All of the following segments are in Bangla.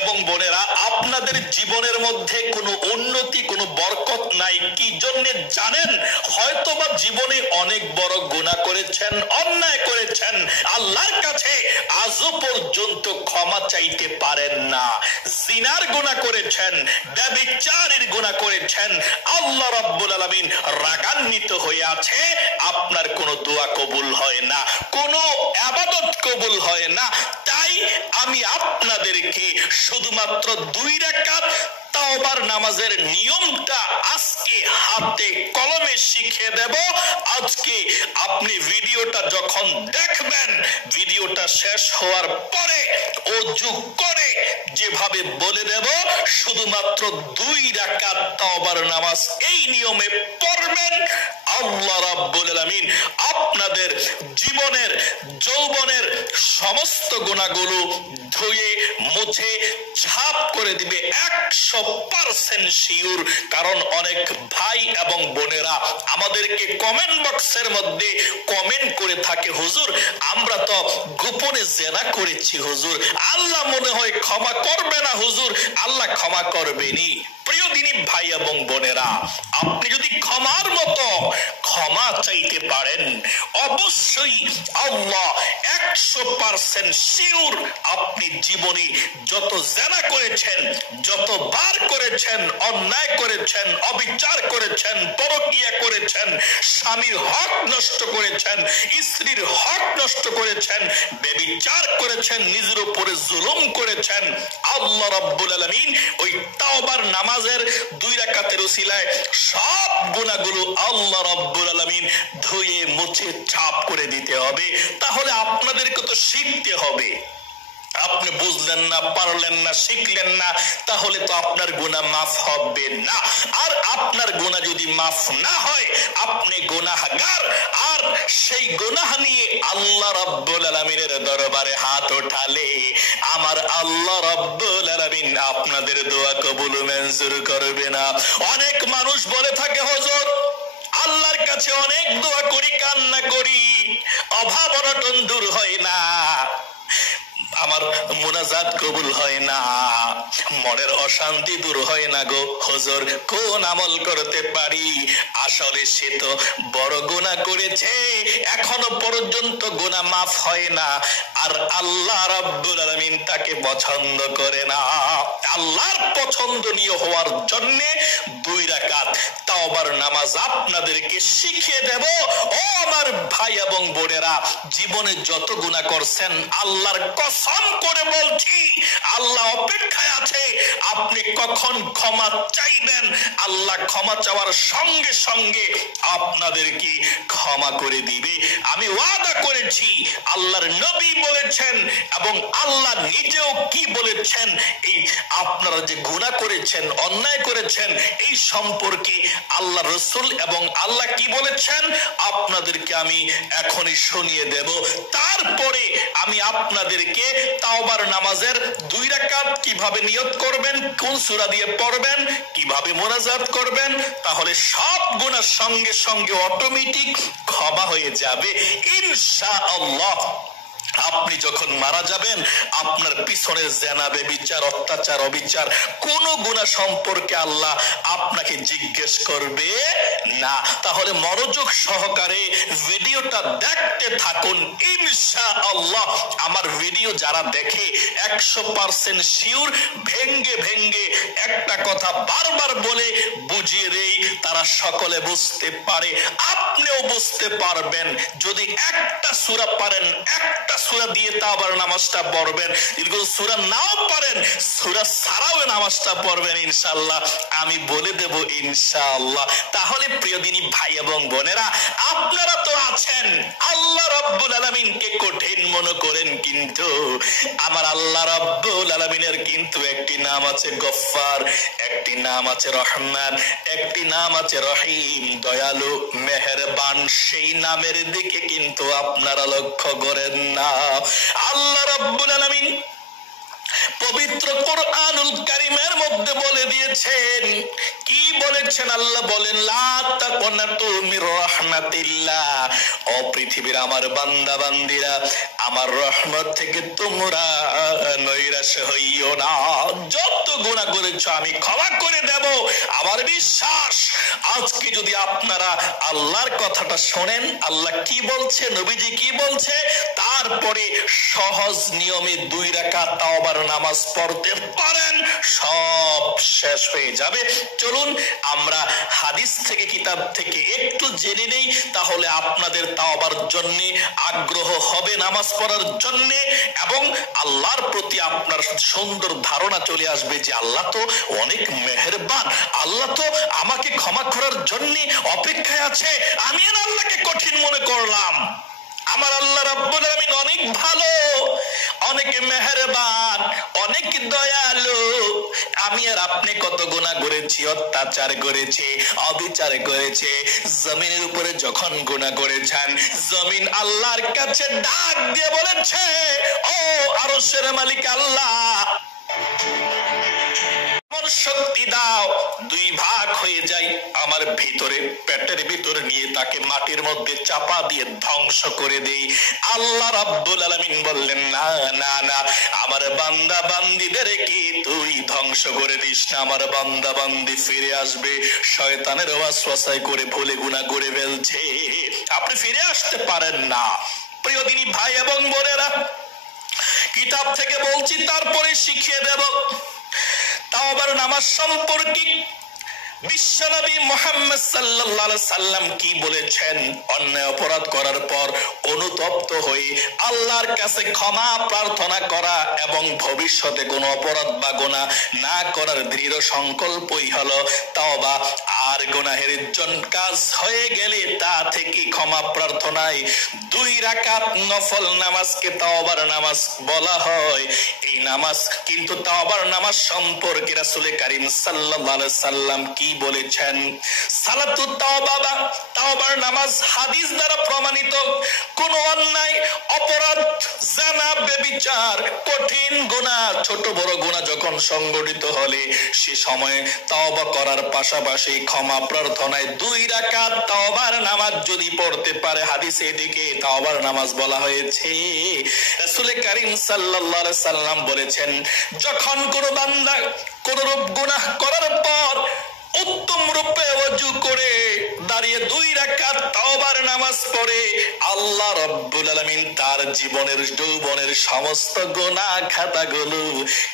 এবং বোনেরা, আপনাদের জীবনের মধ্যে কোনো উন্নতি, কোনো বরকত নাই। কি জন্য জানেন? হয়তোবা জীবনে অনেক বড় গুনাহ করেছেন, অন্যায় করেছেন, আল্লাহর কাছে আজও পর্যন্ত ক্ষমা চাইতে পারেন না। জিনার গুনাহ করেছেন, ব্যভিচারের গুনাহ করেছেন, আল্লাহ রাব্বুল আলামিন রাগান্বিত হয়ে আছে, আপনার কোনো দোয়া কবুল হয় না, কোনো ইবাদত কবুল হয় না। তাই আমি আপনাদেরকে শুধুমাত্র 2 রাকাত তাওবার নামাজের নিয়মটা আজকে হাতে কলমে শিখিয়ে দেব। আজকে আপনি ভিডিওটা যখন দেখবেন, ভিডিওটা শেষ হওয়ার পরে ওযু করে যেভাবে বলে দেব, শুধুমাত্র 2 রাকাত তাওবার নামাজ এই নিয়মে পড়বেন, আল্লাহ রাব্বুল আলামিন আপনাদের জীবনের যৌবনের সমস্ত গুনাহগুলো ধুয়ে মুছে ছাপ করে দিবে 100% শিওর। কারণ অনেক ভাই এবং বোনেরা আমাদেরকে কমেন্ট বক্সের মধ্যে কমেন্ট করে থাকে, হুজুর আমরা তো গোপনে জেনা করেছি হুজুর, আল্লাহ মনে হয় ক্ষমা করবে না হুজুর। আল্লাহ ক্ষমা করবেনি। প্রিয় দিনী ভাই এবং বোনেরা, আপনি যদি ক্ষমার মতো ক্ষমা চাইতে পারেন, অবশ্যই আল্লাহ 100% শিওর আপনি জীবনে যত জেনা করেছেন, যতবার করেছেন, অন্যায় করেছেন, অবিচার করেছেন, পরকীয়া করেছেন, স্বামীর হক নষ্ট করেছেন, স্ত্রীর হক নষ্ট করেছেন, ব্যভিচার করেছেন, নিজের উপরে জুলুম করেছেন, আল্লাহ রাব্বুল আলামিন ওই তাওবার নামাজের 2 রাকাতের উসিলায় সব গুনাহগুলো আল্লাহ রাব্বুল আলামিন ধুয়ে মুছে ছাপ করে দিতে হবে। তাহলে আপনাদেরকে তো শিখতে হবে। আপনি বুঝলেন না, পারলেন না, শিখলেন না, তাহলে তো আপনার গুনাহ মাফ হবে না। আর আপনার গুনাহ যদি মাফ না হয়, আপনি গুনাহগার। আর সেই গুনাহ নিয়ে আল্লাহ রাব্বুল আলামিনের দরবারে হাত ওঠালে আমার আল্লাহ রাব্বুল আলামিন আপনাদের দোয়া কবুল মঞ্জুর করবে না। অনেক মানুষ বলে থাকে, হুজুর আল্লাহর কাছে অনেক দোয়া করি, কান্না করি, অভাব অনটন দূর হয় না, আমার মুনাজাত কবুল হয় না, মনের অশান্তি দূর হয় না গো হুজুর, কোন আমল করতে পারি? আসলে সে তো বড় গুনাহ করেছে, এখনো পর্যন্ত গুনাহ মাফ হয় না, আর আল্লাহ রাব্বুল আলামিন তাকে পছন্দ করে না। আল্লাহর পছন্দনীয় হওয়ার জন্য 2 রাকাত তাওবার নামাজ আপনাদেরকে শিখিয়ে দেব। ও আমার ভাই এবং বোনেরা, জীবনে যত গুনাহ করছেন, আল্লাহর কসম করে বলছি, আল্লাহ অপেক্ষায় আছে আপনি কখন ক্ষমা চাইবেন। আল্লাহ ক্ষমা চাওয়ার সঙ্গে সঙ্গে আপনাদেরকে ক্ষমা করে দিবে। আমি ওয়াদা করেছি, আল্লাহর নবী বলেছেন এবং আল্লাহ নিজেও কি বলেছেন, এই আপনারা যে গুনাহ করেছেন, অন্যায় করেছেন, এই সম্পর্কে আল্লাহ রাসূল এবং আল্লাহ কি বলেছেন আপনাদেরকে আমি এখনই শুনিয়ে দেব। তারপরে আমি আপনাদেরকে তাওবার নামাজের 2 রাকাত কিভাবে নিয়ত করবেন, কোন সূরা দিয়ে পড়বেন, কিভাবে মুনাজাত করবেন, তাহলে সব গুনাহ সঙ্গে সঙ্গে অটোমেটিক ক্ষমা হয়ে যাবে ইনশাআল্লাহ। আপনি যখন মারা যাবেন, আপনার পিছনে জেনা, ব্যভিচার, অত্যাচার, অবিচার কোন গুনাহ সম্পর্কে আল্লাহ আপনাকে জিজ্ঞেস করবে না। তাহলে মনোযোগ সহকারে ভিডিওটা দেখতে থাকুন ইনশাআল্লাহ। আমার ভিডিও যারা দেখে 100% শিওর ভেঙ্গে ভেঙ্গে একটা কথা বারবার বলে বুঝিয়ে দেই, তারা সকলে বুঝতে পারে, আপনিও বুঝতে পারবেন। যদি একটা সূরা পারেন, একটা সূরা দিয়ে তাওবার নামাজটা পড়বেন, যদি সূরা নাও পারেন, সূরা ছাড়াও নামাজটা পড়বেন ইনশাআল্লাহ, আমি বলে দেব ইনশাআল্লাহ। তাহলে প্রিয় দিনী ভাই এবং বোনেরা, আপনারা তো আছেন, আল্লাহ রাব্বুল আলামিনকে কঠিন মনে করেন, কিন্তু আমার আল্লাহ রাব্বুল আলামিনের কিন্তু একটি নাম আছে গফফার, একটি নাম আছে রহমান, একটি নাম আছে রহিম, দয়ালু, মেহেরবান। সেই নামের দিকে কিন্তু আপনারা লক্ষ্য করেন না। আল্লাহ রাব্বুল আলামিন পবিত্র কোরআনুল কারীম কারিমের মধ্যে বলে দিয়েছেন। কি বলেছেন? আল্লাহ বলেন, লা তাকুনাতু মির রাহমাতিল্লাহ, ও পৃথিবীর আমার বান্দা বান্দিরা, আমার রহমত থেকে তোমরা নৈরাশ হইও না। যত গুনাহ করেছো আমি ক্ষমা করে দেব। আমার বিশ্বাস আজকে যদি আপনারা আল্লাহর কথাটা শোনেন, আল্লাহ কি বলছে, নবীজি কি বলছে, তারপরে সহজ নিয়মে 2 রাকাত তাওবার নামাজ পড়তে পারেন, সব শেষ হয়ে যাবে। চলুন আমরা হাদিস থেকে, কিতাব থেকে একটু জেনে নেই, তাহলে আপনাদের তাওবার জন্য আগ্রহ হবে, নামাজ পড়ার জন্য, এবং আল্লাহর প্রতি আপনার সুন্দর ধারণা চলে আসবে যে আল্লাহ তো অনেক মেহেরবান, আল্লাহ তো আমাকে ক্ষমা করার জন্য অপেক্ষায় আছে। আমি আল্লাহকে কঠিন মনে করলাম। আমার আল্লাহ রাব্বুল আলামিন অনেক ভালো, অনেক মেহেরবান, অনেক দয়ালু। আমি আর আপনি কত গুনাহ করেছি, অত্যাচার করেছি, অবিচার করেছি। জমিনের উপরে যখন গুনাহ করেছেন, জমিন আল্লাহর কাছে ডাক দিয়ে বলেছে, ও আরশের মালিক আল্লাহ, শক্তি দাও, 2 ভাগ হয়ে যায়, আমার ভিতরে, পেটের ভিতরে নিয়ে তাকে মাটির মধ্যে চাপা দিয়ে ধ্বংস করে দেই। আল্লাহ রাব্বুল আলামিন বললেন, না না না, আমার বান্দা বান্দীদের কি তুই ধ্বংস করে দিস না, আমার বান্দা বান্দি ফিরে আসবে। শয়তানের ওয়াসওয়াসায় করে ভুলে গুনাহ করে ফেলছে, আপনি ফিরে আসতে পারেন না। প্রিয় দিনী ভাই এবং বোনেরা, কিতাব থেকে বলছি, তারপরে শিখিয়ে দেব। তাওবার নামাজ সম্পর্কে বিশ্বনবী মুহাম্মদ সাল্লাল্লাহু আলাইহি সাল্লাম কি বলেছেন? অন্যায় অপরাধ করার পর অনুতপ্ত হয়ে আল্লাহর কাছে ক্ষমা প্রার্থনা করা এবং ভবিষ্যতে কোনো অপরাধ বা গুনাহ না করার দৃঢ় সংকল্পই হলো তাওবা। আর গুনাহের কাজ হয়ে গেলে তা থেকে ক্ষমা প্রার্থনায় 2 রাকাত নফল নামাজকে তাওবার নামাজ বলা হয়। এই নামাজ কিন্তু তাওবার নামাজ সম্পর্কে রাসূল কারীম সাল্লাল্লাহু আলাইহি সাল্লাম কি বলেছেন? সালাতুত তাওবা, তাওবার নামাজ হাদিস দ্বারা প্রমাণিত। কোন অন্যায় অপরাধ, জানা, ব্যভিচার, কঠিন গুনাহ, ছোট বড় গুনাহ যখন সংগঠিত হলে সে সময় তাওবা করার পাশাপাশি ক্ষমা প্রার্থনায় 2 রাকাত তাওবার নামাজ যদি পড়তে পারে, হাদিসে এটিকে তাওবার নামাজ বলা হয়েছে। রাসূল কারীম সাল্লাল্লাহু আলাইহি সাল্লাম বলেছেন, যখন কোন বান্দা কোন রূপ গুনাহ করার পর উত্তম রূপে ওযু করে দাঁড়িয়ে 2 রাকাত তাওবার নামাজ পড়ে, আল্লাহ রাব্বুল আলামিন তার জীবনের যৌবনের সমস্ত গুনাহ খাতাগুলো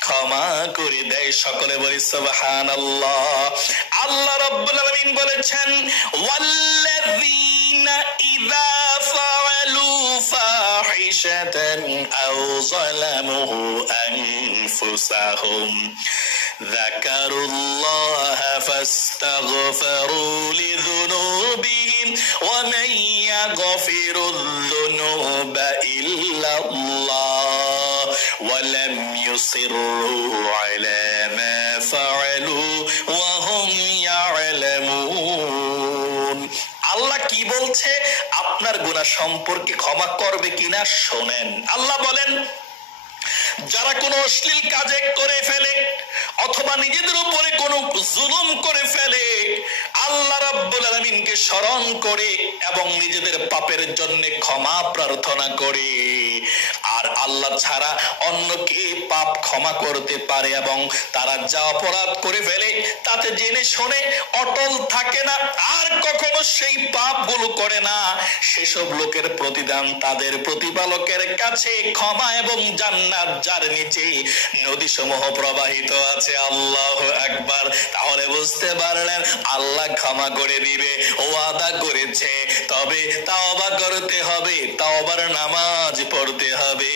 ক্ষমা করে দেয়। সকলে বলি সুবহানাল্লাহ। আল্লাহ রাব্বুল আলামিন বলেছেন, ওয়াল্লাযীনা ইযা ফাআলু ফাহিশাতান আও যালামু আনফুসাহুম ذكروا الله فاستغفروا لذنوبهم ومن يغفر الذنوب إلا الله ولم يصروا على ما فعلوا وهم يعلمون। আল্লাহ কি বলছে? আপনার গুনাহ সম্পর্কে ক্ষমা করবে কিনা শোনেন। আল্লাহ বলেন, যারা কোনো অশ্লীল কাজে করে ফেলে অথবা নিজেদের উপরে কোনো জুলুম করে ফেলে, আল্লাহ রাব্বুল আলামিনকে স্মরণ করে এবং নিজেদের পাপের জন্য ক্ষমা প্রার্থনা করে, আর আল্লাহ ছাড়া অন্য কে পাপ ক্ষমা করতে পারে, এবং তারা যা অপরাধ করে ফেলে তাতে জেনে শুনে অটল থাকে না, আর কখনো সেই পাপগুলো করে না, সেসব লোকের প্রতিদান তাদের প্রতিপালকের কাছে ক্ষমা এবং জান্নাত, যার নিচে নদী সমূহ প্রবাহিত আছে। আল্লাহু আকবার। তাহলে বুঝতে পারলেন, আল্লাহ ক্ষমা করে দিবে, ওয়াদা করেছে, তবে তাওবা করতে হবে, তাওবার নামাজ পড়তে হবে।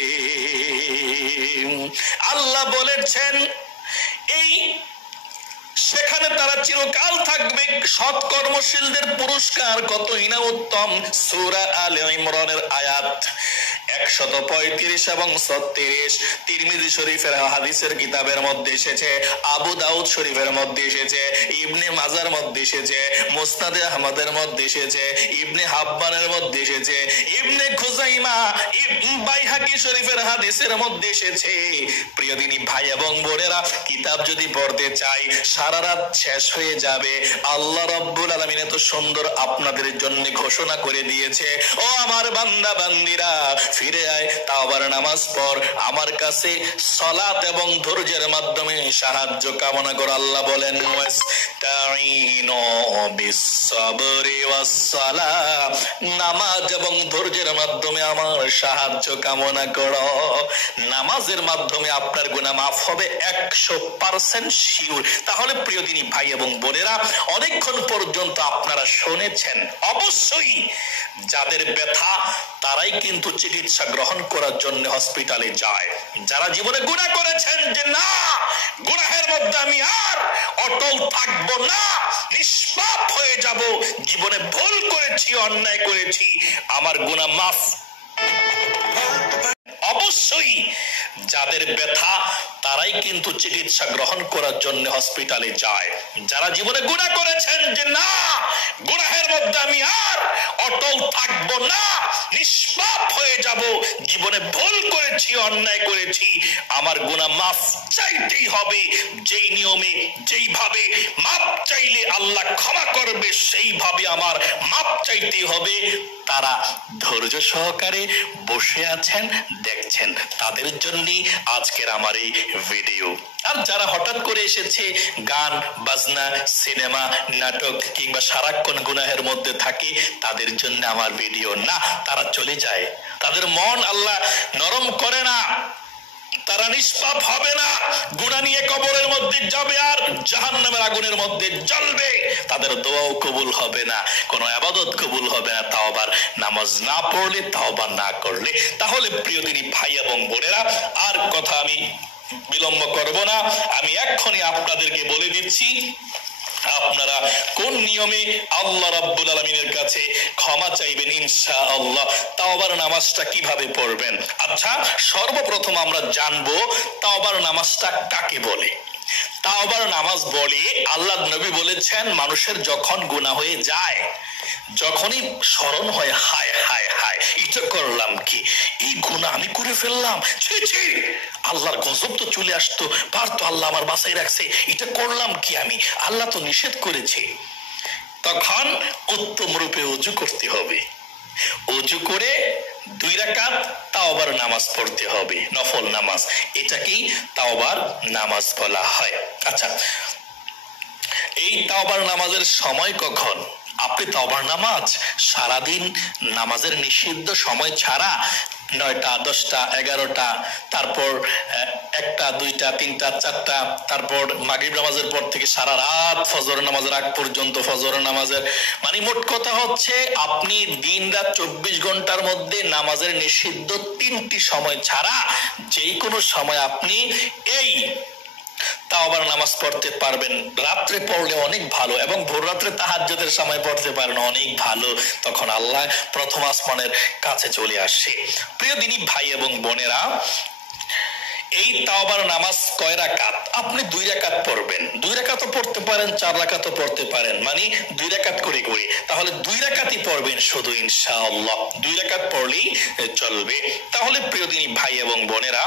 আল্লাহ বলেছেন, এই সেখানে তারা চিরকাল থাকবে। সৎ কর্মশীলদের পুরস্কার কতই না উত্তম। সূরা আলে ইমরানের আয়াত 135 এবং 36 তিরমিজি শরীফের হাদিসের কিতাবের মধ্যে এসেছে, আবু দাউদ শরীফের মধ্যে এসেছে, ইবনে মাজার মধ্যে এসেছে, মুসনাদে আহমদের মধ্যে এসেছে, ইবনে হাব্বানের মধ্যে এসেছে, ইবনে খুজাইমা বাইহাকি শরীফের হাদিসের মধ্যে এসেছে। প্রিয় দিনী ভাই এবং বোনেরা, কিতাব যদি পড়তে চাই সারা রাত শেষ হয়ে যাবে। আল্লাহ রাব্বুল আলামিন এত সুন্দর আপনাদের জন্য ঘোষণা করে দিয়েছে, ও আমার বান্দা বান্দিরা, ফিরে আয়, তাওবার নামাজ পড়, আমার কাছে সালাত এবং ধৈর্যের মাধ্যমে সাহায্য কামনা কর। আল্লাহ বলেন, ওয়াস্তাঈনু বিস-সাবরি ওয়াস-সালাহ, নামাজ এবং ধৈর্যের মাধ্যমে আমার সাহায্য কামনা করো। নামাজের মাধ্যমে আপনার গুনাহ মাফ হবে 100% শিওর। তাহলে প্রিয় দিনী ভাই এবং বোনেরা, অনেকক্ষণ পর্যন্ত আপনারা শুনেছেন, অবশ্যই যাদের ব্যথা তারাই কিন্তু চিকিৎসা গ্রহণ করার জন্য হসপিটালে যায়। যারা জীবনে গুনাহ করেছেন যে না, গুনাহের মধ্যে আমি আর অটল থাকবো না, নিষ্পাপ হয়ে যাব, জীবনে ভুল করেছি, অন্যায় করেছি, আমার গুনাহ মাফ, অবশ্যই যাদের ব্যথা তারাই কিন্তু চিকিৎসা গ্রহণ করার জন্য হসপিটালে যায়। যারা জীবনে গুনাহ করেছেন যে না, গুনাহের মধ্যে আমি আর অটল থাকবো না, নিষ্পাপ হয়ে যাব, জীবনে ভুল করেছি, অন্যায় করেছি, আমার গুনাহ মাফ চাইতেই হবে, যেই নিয়মে যেইভাবে মাফ চাইলে আল্লাহ ক্ষমা করবে সেইভাবে আমার মাফ চাইতেই হবে, তারা ধৈর্য সহকারে বসে আছেন, দেখছেন, তাদের জন্যই আজকের আমার এই ভিডিও। আর যারা হঠাৎ করে এসেছে, গান বাজনা, সিনেমা, নাটক কিংবা সারাক্ষণ গুনাহের মধ্যে থাকে, তাদের জন্য আমার ভিডিও না, তারা চলে যায়, তাদের মন আল্লাহ নরম করে না, তারা নিষ্পাপ হবে না, গুনাহ নিয়ে কবরের মধ্যে যাবে আর জাহান্নামের আগুনের মধ্যে জ্বলবে, তাদের দোয়াও কবুল হবে না, কোনো ইবাদত কবুল হবে না, তাওবার নামাজ না পড়লে, তাওবা না করলে। তাহলে প্রিয় দিনী ভাই এবং বোনেরা, আর কথা আমি বিলম্ব করব না, আমি এক্ষুনি আপনাদেরকে বলে দিচ্ছি আপনারা কোন নিয়মে আল্লাহ রাব্বুল আলামিনের কাছে ক্ষমা চাইবেন ইনশাআল্লাহ, তাওবার নামাজটা কিভাবে পড়বেন। আচ্ছা, সর্বপ্রথম আমরা জানবো তাওবার নামাজটা কাকে বলে। তাওবার নামাজ বলে, আল্লাহর নবী বলেছেন, মানুষের যখন গুনাহ হয়ে যায়, যখনই স্মরণ হয়, হায় হায় হায়, এটা করলাম কি, এই গুনাহ আমি করে ফেললাম, ছি ছি, আল্লাহর গজব তো চলে আসতো, পারতো, আল্লাহ আমার বাঁচাই রাখছে, এটা করলাম কি আমি, আল্লাহ তো নিষেধ করেছে, তখন উত্তম রূপে ওযু করতে হবে। ওযু করে 2 রাকাত তাওবার নামাজ পড়তে হবে, নফল নামাজ, এটাকেই তাওবার নামাজ বলা হয়। আচ্ছা, এই তাওবার নামাজের সময় কখন? আপনি তাওবার নামাজ সারাদিন নামাজের নিষিদ্ধ সময় ছাড়া 9টা 10টা 11টা, তারপর 1টা 2টা 3টা 4টা, তারপর মাগরিব নামাজের পর থেকে সারা রাত ফজর নামাজের আগ পর্যন্ত, ফজর নামাজের, মানে মোট কথা হচ্ছে আপনি দিন রাত 24 ঘন্টার মধ্যে নামাজের নিষিদ্ধ 3টি সময় ছাড়া যেই কোনো সময় আপনি এই তাওবার নামাজ পড়তে পারবেন। রাত্রে পড়লে অনেক ভালো, এবং ভোর রাত্রে তাহাজ্জুদের সময় পড়তে পারেন, অনেক ভালো, তখন আল্লাহ প্রথম আসমানের কাছে চলে আসে। প্রিয় দিনী ভাই এবং বোনেরা, এই তাওবার নামাজ কয় রাকাত? আপনি 2 রাকাত পড়বেন, 2 রাকাতও পড়তে পারেন, 4 রাকাতও পড়তে পারেন, মানে 2 রাকাত করে করে, তাহলে 2 রাকাতই পড়বেন শুধু ইনশাআল্লাহ, 2 রাকাত পড়লেই চলবে। তাহলে প্রিয় দিনী ভাই এবং বোনেরা,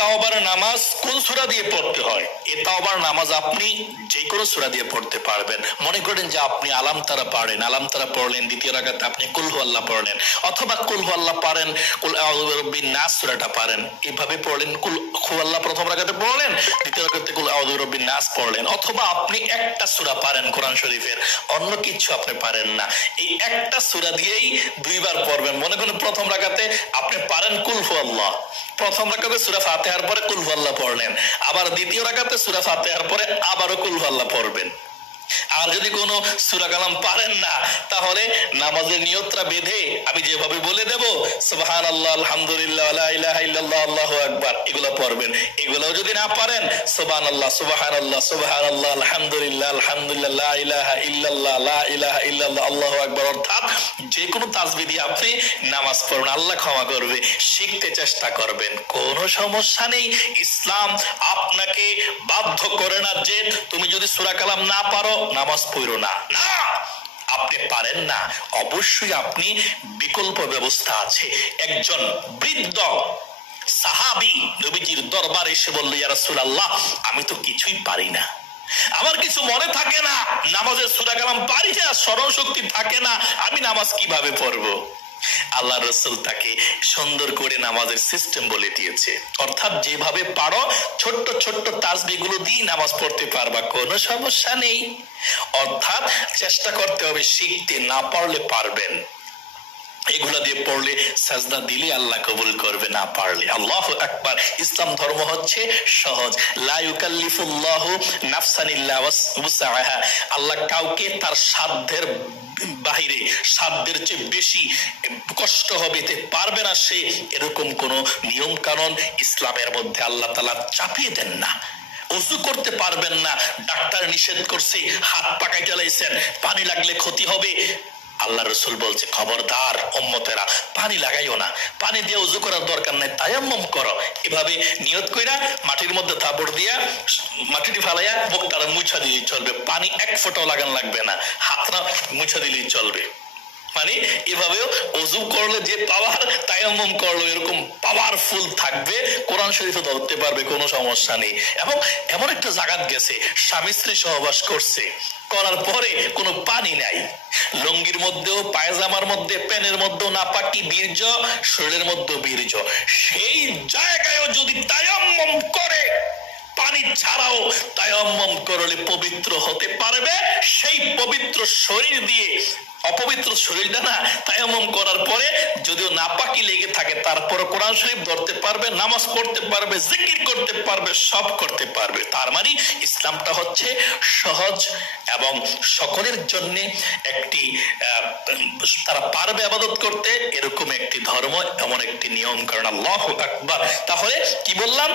তাওবার নামাজ কোন সূরা দিয়ে পড়তে হয়? এই তাওবার নামাজ আপনি যে কোনো সূরা দিয়ে পড়তে পারবেন। মনে করেন যে আপনি আলাম তারা পারেন, আলাম তারা পড়লেন, দ্বিতীয় রাকাতে আপনি কুল হু আল্লাহ পড়লেন, অথবা কুল হু আল্লাহ পারেন, কুল আউযু বিরাব্বিন নাস সূরাটা পারেন, এভাবে পড়লেন, কুল হু আল্লাহ প্রথম রাকাতে পড়লেন, দ্বিতীয় রাকাতে কুল আউযু বিরাব্বিন নাস পড়লেন, অথবা আপনি একটা সূরা পারেন কোরআন শরীফের, অন্য কিছু আপনি পারেন না, এই একটা সূরা দিয়েই 2 বার পড়বেন। মনে করেন প্রথম রাকাতে আপনি পারেন কুল হু আল্লাহ, প্রথম রাকাতে সূরা ফাতিহার পরে কুল হু আল্লাহ পড়লেন, আবার দ্বিতীয় রাকাতে সূরা ফাতিহার পরে আবারও কুল হু আল্লাহ পড়বেন। আর যদি কোনো সূরা কালাম পারেন না, তাহলে নামাজের নিয়তটা বেঁধে আমি যেভাবে বলে দেব, সুবহানাল্লাহ, আলহামদুলিল্লাহ, লা ইলাহা ইল্লাল্লাহ, আল্লাহু আকবার, এগুলো পড়বেন। এগুলোও যদি না পারেন, সুবহানাল্লাহ, সুবহানাল্লাহ, সুবহানাল্লাহ, আলহামদুলিল্লাহ, আলহামদুলিল্লাহ, লা ইলাহা ইল্লাল্লাহ, লা ইলাহা ইল্লাল্লাহ, আল্লাহু আকবার, অর্থাৎ যে কোনো তাসবিহ দিয়ে আপনি নামাজ পড়বেন, আল্লাহ ক্ষমা করবে। শিখতে চেষ্টা করবেন, কোনো সমস্যা নেই। ইসলাম আপনাকে বাধ্য করে না যে তুমি যদি সূরা কালাম না পারো নামাজ পড়ো না। না, আপনি পারেন না, অবশ্যই আপনি বিকল্প ব্যবস্থা আছে। একজন বৃদ্ধ সাহাবী নবীজির দরবারে এসে বলল, ইয়া রাসূলুল্লাহ, আমি তো কিছুই পারি না, আমার কিছু মনে থাকে না, নামাজের সূরা কালাম পারি না, স্মরণ শক্তি থাকে না, আমি নামাজ কিভাবে পড়বো? আল্লাহ রাসূল তাকে সুন্দর করে নামাজের সিস্টেম বলে দিয়েছে, অর্থাৎ যেভাবে পারো ছোট্ট ছোট্ট তাসবিহ গুলো দিয়ে নামাজ পড়তে পারবা, কোনো সমস্যা নেই। অর্থাৎ চেষ্টা করতে হবে, শিখতে না পারলে পারবেন। এগুলা দিয়ে পড়লে সাজদা দিলে আল্লাহ কবুল করবে, না পারলে। আল্লাহু আকবার। ইসলাম ধর্ম হচ্ছে সহজ। লা ইউকাল্লিফুল্লাহু নাফসান ইল্লা উসআহা। আল্লাহ কাউকে তার সাধ্যের বাহিরে, সাধ্যের চেয়ে বেশি কষ্ট হবে তে পারবে না সে, এরকম কোন নিয়ম কানুন ইসলামের মধ্যে আল্লাহ তাআলা চাপিয়ে দেন না। ওযু করতে পারবেন না, ডাক্তার নিষেধ করছে, হাত পাকায় চালাইছেন, পানি লাগলে ক্ষতি হবে, আল্লাহ রাসূল বলছে খবরদার উম্মতেরা, পানি লাগাইও না, পানি দিয়ে ওযু করার দরকার নাই, তায়াম্মুম করো। এভাবে নিয়ত কইরা মাটির মধ্যে তাবড় দিয়া মাটিটি ফালাইয়া মুখটা মুছা দিলেই চলবে, পানি এক ফোঁটাও লাগান লাগবে না, হাতটা মুছা দিলেই চলবে। মানে এভাবেও ওযু করলে যে পাওয়ার, তায়াম্মুম করলে এরকম পাওয়ারফুল থাকবে, কোরআন শরীফে ধরতে পারবে, কোনো সমস্যা নেই। এবং এমন একটা জায়গাত গেছে, স্বামী স্ত্রী সহবাস করছে, করার পরে কোনো পানি নাই, লুঙ্গির মধ্যেও, পায়জামার মধ্যে, প্যানের মধ্যেও নাপাকি বীর্য, শরীরের মধ্যেও বীর্য, সেই জায়গায়ও যদি তায়াম্মুম করে, পানি ছাড়াও তায়াম্মুম করলে পবিত্র হতে পারবে। সেই পবিত্র শরীর দিয়ে অপবিত্র শরীরটা না, তায়াম্মুম করার পরে যদিও নাপাকি লেগে থাকে, তারপর কোরআন শরীফ ধরতে পারবে, নামাজ পড়তে পারবে, জিকির করতে পারবে, সব করতে পারবে। তার মানে ইসলামটা হচ্ছে সহজ এবং সকলের জন্য একটি তারা পারবে ইবাদত করতে, এরকম একটি ধর্ম, এমন একটি নিয়ম কারণ। আল্লাহু আকবার। তাহলে কি বললাম?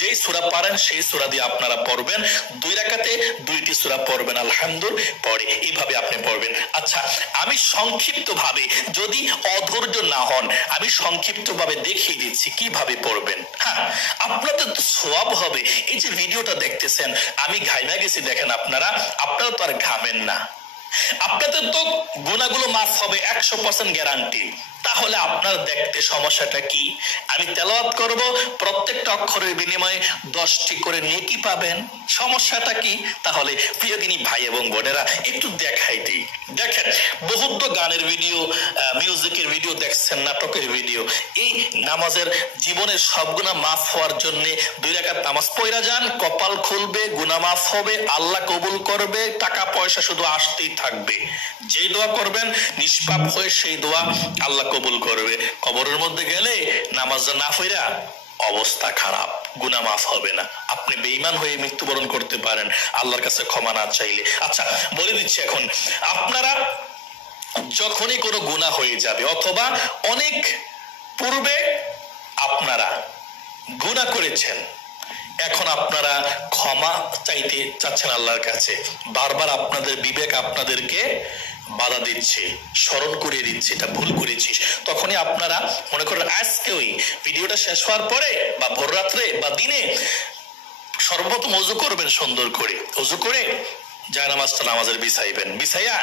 যে সূরা পারেন সেই সূরা দিয়ে আপনারা পড়বেন, 2 রাকাতে 2টি সূরা পড়বেন, আলহামদুলিল্লাহ পড়ে এইভাবে আপনি পড়বেন। আচ্ছা, আমি সংক্ষিপ্ত ভাবে, যদি অধৈর্য না হন, আমি সংক্ষিপ্ত ভাবে দেখিয়ে দিচ্ছি কিভাবে পড়বেন। হ্যাঁ, আপনাদের তো সওয়াব হবে। এই যে ভিডিওটা দেখতেছেন, আমি ঘাইমা গেছি, দেখেন আপনারা তো আর ঘামেন না, আপনাদের তো গুনাহগুলো মাফ হবে 100% গ্যারান্টি। তাহলে আপনার দেখতে সমস্যাটা কি? আমি তেলাওয়াত করব, প্রত্যেকটা অক্ষরের বিনিময়ে 10টি করে নেকি পাবেন, সমস্যাটা কি? তাহলে প্রিয় দিনী ভাই এবং বোনেরা, একটু দেখাই দিই। দেখেন, বহুত গানের ভিডিও, মিউজিকের ভিডিও দেখছেন, নাটকের ভিডিও। এই নামাজের জীবনের সব গুনাহ মাফ হওয়ার জন্য 2 রাকাত নামাজ পড়া যান, কপাল খুলবে, গুনাহ মাফ হবে, আল্লাহ কবুল করবে, টাকা পয়সা শুধু আসতেই থাকবে। যে দোয়া করবেন নিষ্পাপ হয়ে, সেই দোয়া আল্লাহ কবুল করবে। কবরের মধ্যে গেলে নামাজ না পড়া অবস্থা খারাপ, গুনাহ মাফ হবে না, আপনি বেঈমান হয়ে মৃত্যুবরণ করতে পারেন আল্লাহর কাছে ক্ষমা না চাইলে। আচ্ছা, বলে দিচ্ছি, এখন আপনারা যখনই কোনো গুনাহ হয়ে যাবে, অথবা অনেক পূর্বে আপনারা গুনাহ করেছেন, এখন আপনারা ক্ষমা চাইতে চাচ্ছেন আল্লাহর কাছে, বারবার আপনাদের বিবেক আপনাদেরকে বাধা দিচ্ছে, স্মরণ করিয়ে দিচ্ছে এটা ভুল করেছিস, তখনই আপনারা মনে করেন আজকে ওই ভিডিওটা শেষ হওয়ার পরে বা ভোর রাত্রে বা দিনে সর্বপ্রথম ওযু করবেন, সুন্দর করে ওযু করে জায়নামাজটা নামাজের বিছাইবেন, বিছাইয়া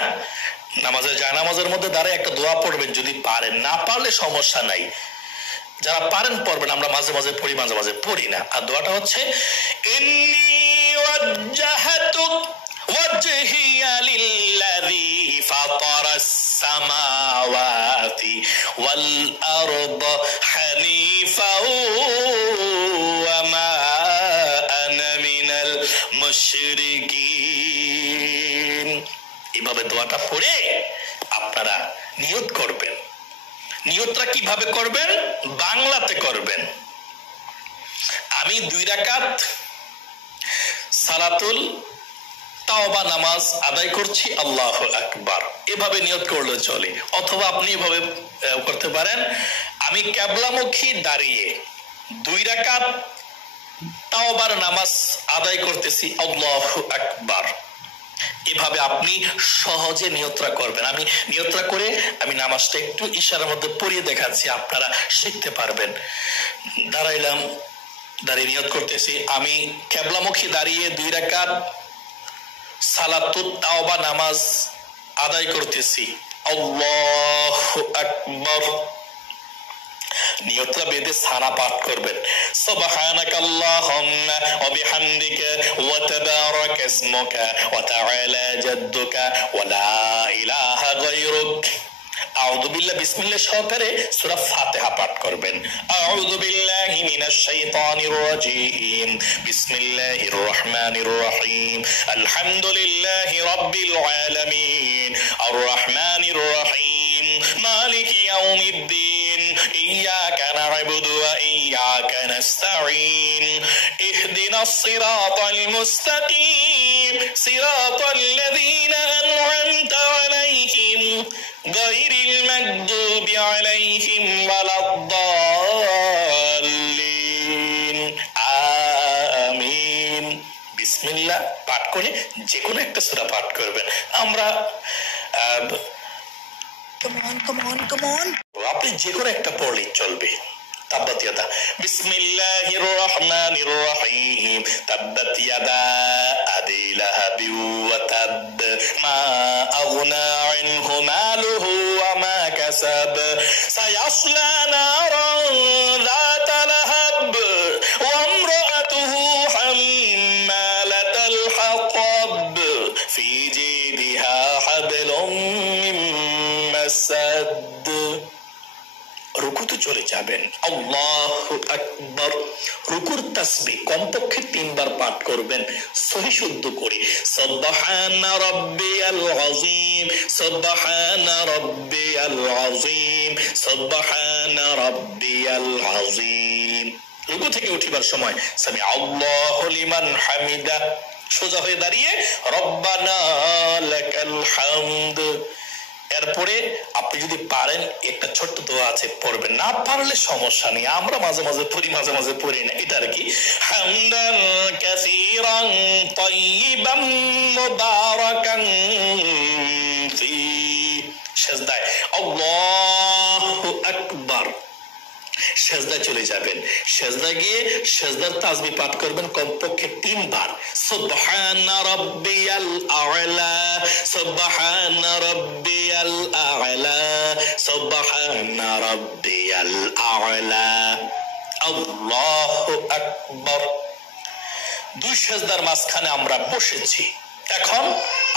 নামাজের জায়নামাজের মধ্যে দাঁড়ায় একটা দোয়া পড়বেন, যদি পারেন, না পারলে সমস্যা নাই, যারা পারেন পড়বেন, আমরা মাঝে মাঝে পড়ি, মাঝে মাঝে পড়ি না। আর দোয়াটা হচ্ছে ইন্নী ওয়াজ্জাহতু ওয়াজহিয়া লিল্লাযী ফাতারাস সামাওয়াতি ওয়াল আরদা হানিফাও ওয়া মা আনা মিনাল মুশরিকিন। এভাবে দোয়াটা পড়ে আপনারা নিয়ত করবেন। নিয়তটা কিভাবে করবেন? বাংলাতে করবেন। আমি 2 রাকাত সালাতুল তাওবা নামাজ আদায় করছি, আল্লাহু আকবার, এভাবে নিয়ত করলে চলে। অথবা আপনি এভাবে করতে পারেন, আমি কিবলামুখী দাঁড়িয়ে 2 রাকাত তাওবার নামাজ আদায় করতেছি, আল্লাহু আকবার। এভাবে আপনি সহজে নিয়তটা করবেন। আমি নিয়তটা করে আমি নামাজটা একটু ইশারার মধ্যে পড়িয়ে দেখাচ্ছি, আপনারা শিখতে পারবেন। দাঁড়াইলাম, দাঁড়িয়ে নিয়ত করতেছি, আমি কিবলামুখী দাঁড়িয়ে 2 রাকাত সালাতুত তাওবা নামাজ আদায় করতেছি, আল্লাহু আকবার। নিয়তটা বেঁধে সানা পাঠ করবেন, সুবহানাকাল্লাহুম্মা ওয়া বিহামদিকা ওয়া তাবারাকা ইসমুকা ওয়া তাআলা জাদ্দুকা ওয়া লা ইলাহা গায়রুক। আউযু বিল্লাহ বিসমিল্লাহ সহকারে সূরা ফাতিহা পাঠ করবেন। আউযু বিল্লাহি মিনাশ শাইতানির রাজীম, বিসমিল্লাহির রহমানির রহিম, আলহামদুলিল্লাহি রাব্বিল আলামিন, আর রহমানির রহিম, মালিকি ইয়াউমিদ্দিন, ইয়াকা না'বুদু ওয়া ইয়াকা নাস্তাঈন, ইহদিনাস সিরাতাল মুস্তাকিম, সিরাতাল লাযীনা আন'আমতা আলাইহিম গায়রিল মাগদুবি আলাইহিম ওয়ালাদ-দাল্লিন, আমিন। বিসমিল্লাহ পাঠ করে যে কোনো একটা সূরা পাঠ করবেন। আমরা আপনি যে কোনো একটা পড়লেই চলবে। তাব্বাত ইয়াদা, বিসমিল্লাহির রহমানির রহিম, তাব্বাত ইয়াদা আবি লাহাবিন ওয়া তাব, মা আগনা আনহু মালুহু ওয়া মা কাসাব, সায়াসলা নারান যাতা লাহাব ওয়া ইমরাতুহু হাম্মালাতাল হাতাব, ফি জিদিহা হাবলুম মিন মাসাদ। রুকুতে চলে যাবেন, আল্লাহু আকবার। রুকুর তাসবিহ কমপক্ষে 3 বার পাঠ করবেন সহিহ শুদ্ধ করে, সুবহানা রাব্বিয়াল আযীম, সুবহানা রাব্বিয়াল আযীম, সুবহানা রাব্বিয়াল আযীম। রুকু থেকে উঠিবার সময় সামি আল্লাহু লিমান হামিদা, সোজা হয়ে দাঁড়িয়ে রব্বানা লাকাল হামদ। এরপরে আপনি যদি পারেন একটা ছোট্ট দোয়া আছে পড়বেন, না পারলে সমস্যা নেই, আমরা মাঝে মাঝে পড়ি মাঝে মাঝে পড়ি না, এটা আর কি। হামদান কাসীরান তাইয়িবান মুবারাকান ফি, সিজদায় আল্লাহু আকবার, সেজদায় চলে যাবেন। সেজদায় গিয়ে সেজদার তাসবিহ পাঠ করবেন কমপক্ষে 3 বার, সুবহানা রাব্বিয়াল আ'লা, সুবহানা রাব্বিয়াল আ'লা, সুবহানা রাব্বিয়াল আ'লা, আল্লাহু আকবার। 2 সেজদার মাঝখানে আমরা বসেছি, এখন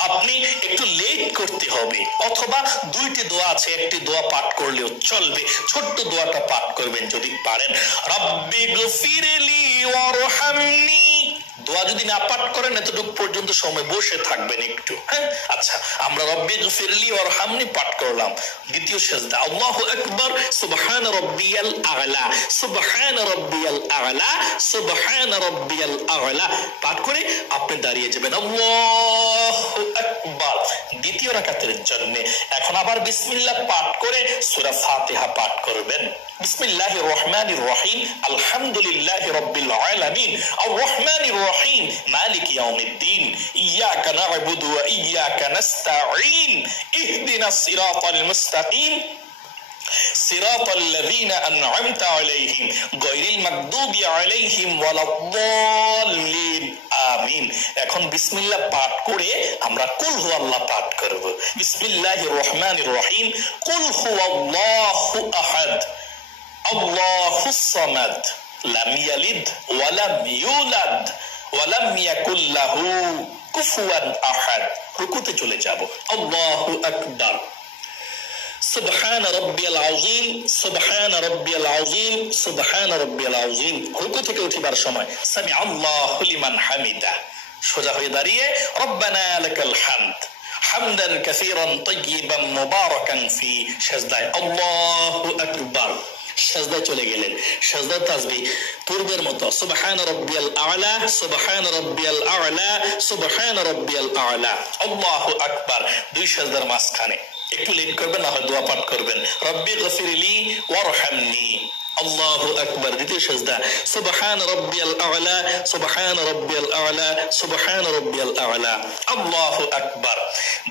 আপনি একটু লেট করতে হবে, অথবা 2টি দোয়া আছে, একটি দোয়া পাঠ করলেও চলবে, ছোট্ট দোয়াটা পাঠ করবেন যদি পারেন। রব্বি গফিরলি ওয়ারহামনি, দোয়া যদি না পাঠ করেন এতটুকু পর্যন্ত সময় বসে থাকবেন একটু, হ্যাঁ? আচ্ছা, আমরা রব্বি গফিরলি ওয়ারহামনি পাঠ করলাম। দ্বিতীয় সিজদা, আল্লাহু আকবার, সুবহানা রাব্বিয়াল আ'লা, সুবহানা রাব্বিয়াল আ'লা, সুবহানা রাব্বিয়াল আ'লা পাঠ করে আপনি দাঁড়িয়ে যাবেন, আল্লাহু আকবার, দ্বিতীয় রাকাতের জন্য। এখন আবার বিসমিল্লাহ পাঠ করে সূরা ফাতিহা পাঠ করবেন। বিসমিল্লাহির রহমানির রহিম, আলহামদুলিল্লাহি রাব্বিল আলামিন, আর রহমানির রহিম, মালিকি ইয়াউমিদ্দিন, ইয়াকা না'বুদু ওয়া ইয়াকা নাস্তাঈন, ইহদিনাস সিরাতাল মুস্তাকিম, সিরাতাল লাযীনা আন'আমতা আলাইহিম গায়রিল মাগদুবি আলাইহিম ওয়ালাদ-দাল্লিন, আমিন। এখন বিসমিল্লাহ পাঠ করে আমরা কুল হুয়াল্লাহ পাঠ করব। বিসমিল্লাহির রহমানির রহিম, কুল হুয়াল্লাহু আহাদ, আল্লাহুস সামাদ, লাম ইয়ালিদ ওয়া লাম ইউলাদ ওয়া লাম ইয়াকুল লাহু কুফুয়ান আহাদ। রুকুতে চলে যাব, আল্লাহু আকবার, সুবহানা রাব্বিয়াল আযীম, সুবহানা রাব্বিয়াল আযীম, সুবহানা রাব্বিয়াল আযীম। রুকু থেকে উঠিবার সময় সামি আল্লাহু লিমান হামিদা, সোজা হয়ে দাঁড়িয়ে রব্বানা লাকাল হামদ, হামদান কাসীরান তাইয়িবান মুবারাকান ফি, সিজদায় আল্লাহু আকবার, সাজদায় চলে গেলেন, সাজদার তাসবিহ পূর্বের মতো সুবহান রাব্বিয়াল আ'লা, সুবহান রাব্বিয়াল আ'লা, সুবহান রাব্বিয়াল আ'লা, আল্লাহু আকবার। দুই সাজদার মাঝখানে একটু লেট করবেন, না হয় দোয়া পাঠ করবেন, রব্বি গফিরলি ওয়ারহামনি, আল্লাহু আকবার। দ্বিতীয় সাজদা সুবহান রাব্বিয়াল আ'লা, সুবহান রাব্বিয়াল আ'লা, সুবহান রাব্বিয়াল আ'লা, আল্লাহু আকবার।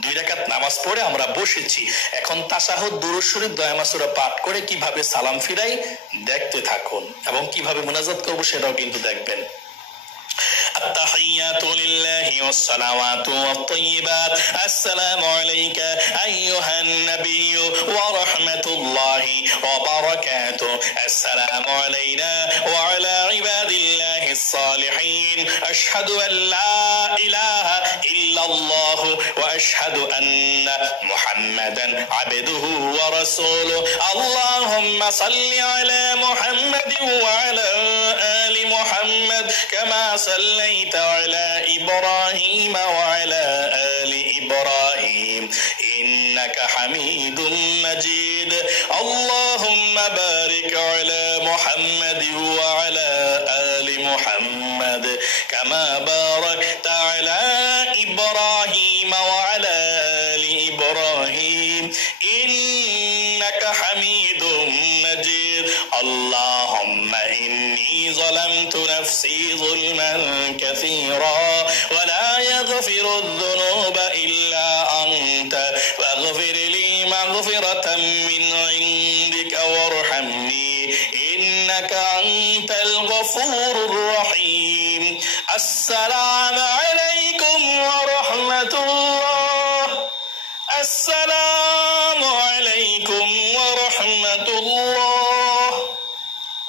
দুই রাকাত নামাজ পড়ে আমরা বসেছি, এখন তাশাহুদ, দুরূদ শরীফ, দোয়া মাসুরা পাঠ করে কিভাবে সালাম ফিরাই দেখতে থাকুন, এবং কিভাবে মুনাজাত করব সেটাও কিন্তু দেখবেন। التحيات لله والصلوات والطيبات السلام عليك أيها النبي ورحمة الله وبركاته السلام علينا وعلى عباد الله الصالحين أشهد أن لا إله إلا الله وأشهد أن محمدا عبده ورسوله اللهم صل على محمد وعلى آل محمد كما صليت على إبراهيم وعلى آل إبراهيم إنك حميد مجيد اللهم بارك على محمد وعلى آل محمد كما باركت على إبراهيم وعلى آل إبراهيم إنك حميد مجيد اللهم إني ظلمت نفسي ظلما كثيرا ولا يغفر الذنوب إلا أنت فاغفر لي مغفرة من عندك وارحمني إنك أنت الغفور الرحيم السلام عليكم ورحمة الله السلام عليكم ورحمة الله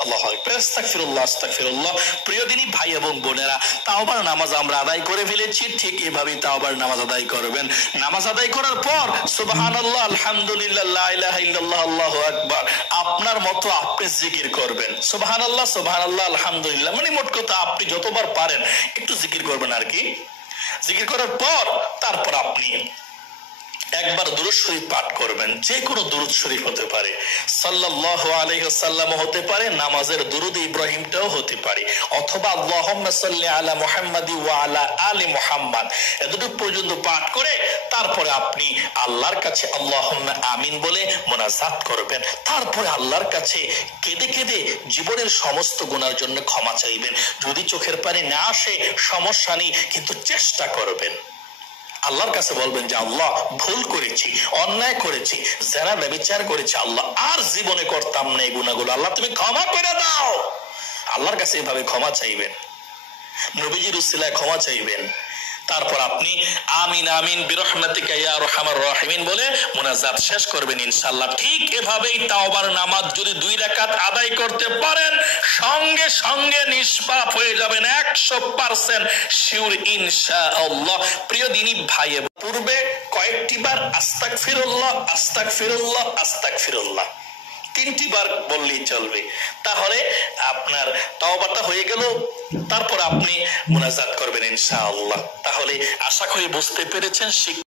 আল্লাহু আকবার আস্তাগফিরুল্লাহ আস্তাগফিরুল্লাহ। প্রিয় দিনী ভাই এবং বোনেরা, তাওবার নামাজ আমরা আদায় করে ফেলেছি, ঠিক এভাবেই তাওবার নামাজ আদায় করবেন। নামাজ আদায় করার পর সুবহানাল্লাহ, আলহামদুলিল্লাহ, লা ইলাহা ইল্লাল্লাহ, আল্লাহু আকবার আপনার মতো আপনি জিকির করবেন। সুবহানাল্লাহ, সুবহানাল্লাহ, আলহামদুলিল্লাহ, মানে মোট কথা আপনি যতবার পারেন একটু জিকির করবেন আর কি। জিকির করার পর তারপর আপনি একবার দুরূদ শরীফ পাঠ করবেন, যে কোনো দুরূদ শরীফ হতে পারে, সাল্লাল্লাহু আলাইহি ওয়াসাল্লাম হতে পারে, নামাজের দুরূদ ইব্রাহিমটাও হতে পারে, অথবা আল্লাহুম্মা সাল্লি আলা মুহাম্মাদি ওয়া আলা আলি মুহাম্মাদ, এতটুকু পর্যন্ত পাঠ করে তারপরে আপনি আল্লাহর কাছে আল্লাহুম্মা আমিন বলে মুনাজাত করবেন। তারপরে আল্লাহর কাছে কেঁদে কেঁদে জীবনের সমস্ত গুনার জন্য ক্ষমা চাইবেন। যদি চোখের পানি না আসে সমস্যা নেই, কিন্তু চেষ্টা করবেন। আল্লাহর কাছে বলবেন যে আল্লাহ ভুল করেছি, অন্যায় করেছি, যারা ব্যভিচার করেছি, আল্লাহ আর জীবনে করতাম না এই গুনাহগুলো, আল্লাহ তুমি ক্ষমা করে দাও। আল্লাহর কাছে এভাবে ক্ষমা চাইবেন, নবীজির উসিলায় ক্ষমা চাইবেন। তারপর আপনি আমিন আমিন বিরহমাতিকা ইয়া আরহামার রাহিমিন বলে মুনাজাত শেষ করবেন ইনশাআল্লাহ। ঠিক এভাবেই তাওবার নামাজ যদি 2 রাকাত আদায় করতে পারেন, সঙ্গে সঙ্গে নিষ্পাপ হয়ে যাবেন 100% শিওর ইনশাআল্লাহ। প্রিয় দিনী ভাই, পূর্বে কয়েকটি বার আস্তাগফিরুল্লাহ আস্তাগফিরুল্লাহ আস্তাগফিরুল্লাহ 3টি বার বললেই চলবে, তাহলে আপনার তাওবাটা হয়ে গেল। তারপর আপনি মুনাজাত করবেন ইনশাআল্লাহ। তাহলে আশা করি বুঝতে পেরেছেন।